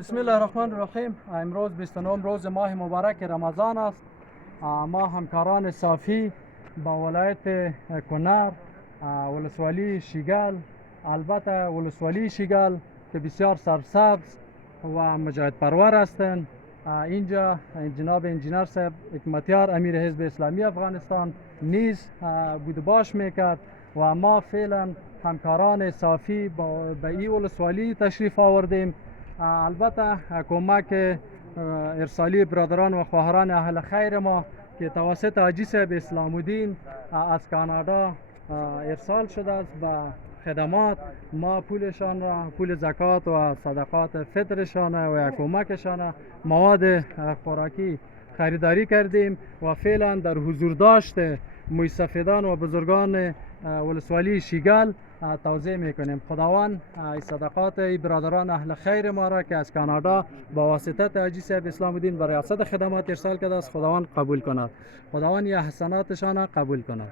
بسم الله الرحمن الرحیم. امروز 29 روز ماه مبارک رمضان است. ما همکاران صافی با ولایت کنر، ولسوالی شیگل، البته ولسوالی شیگل که بسیار سرسبز و مجاهد پرور هستند، اینجا جناب انجینر صاحب حکمتیار امیر حزب اسلامی افغانستان نیز بود باش میکرد و ما فعلا همکاران صافی به این ولسوالی تشریف آوردیم. البته کمک ارسالی برادران و خواهران اهل خیر ما که توسط حاجی صاحب اسلام الدین از کانادا ارسال شده است به خدمات، ما پولشان را، پول زکات و صدقات فطرشان و کمکشان مواد خوراکی خریداری کردیم و فعلا در حضور داشته مستفیدان و بزرگان ولسوالی شیگل توزیع میکنیم. خداوند صدقات برادران اهل خیر ما را که از کانادا با واسطه حاجی صاحب اسلام الدین برای ریاست خدمات ارسال کرده است، خداوند قبول کند. خداوند یا حسناتشان قبول کند.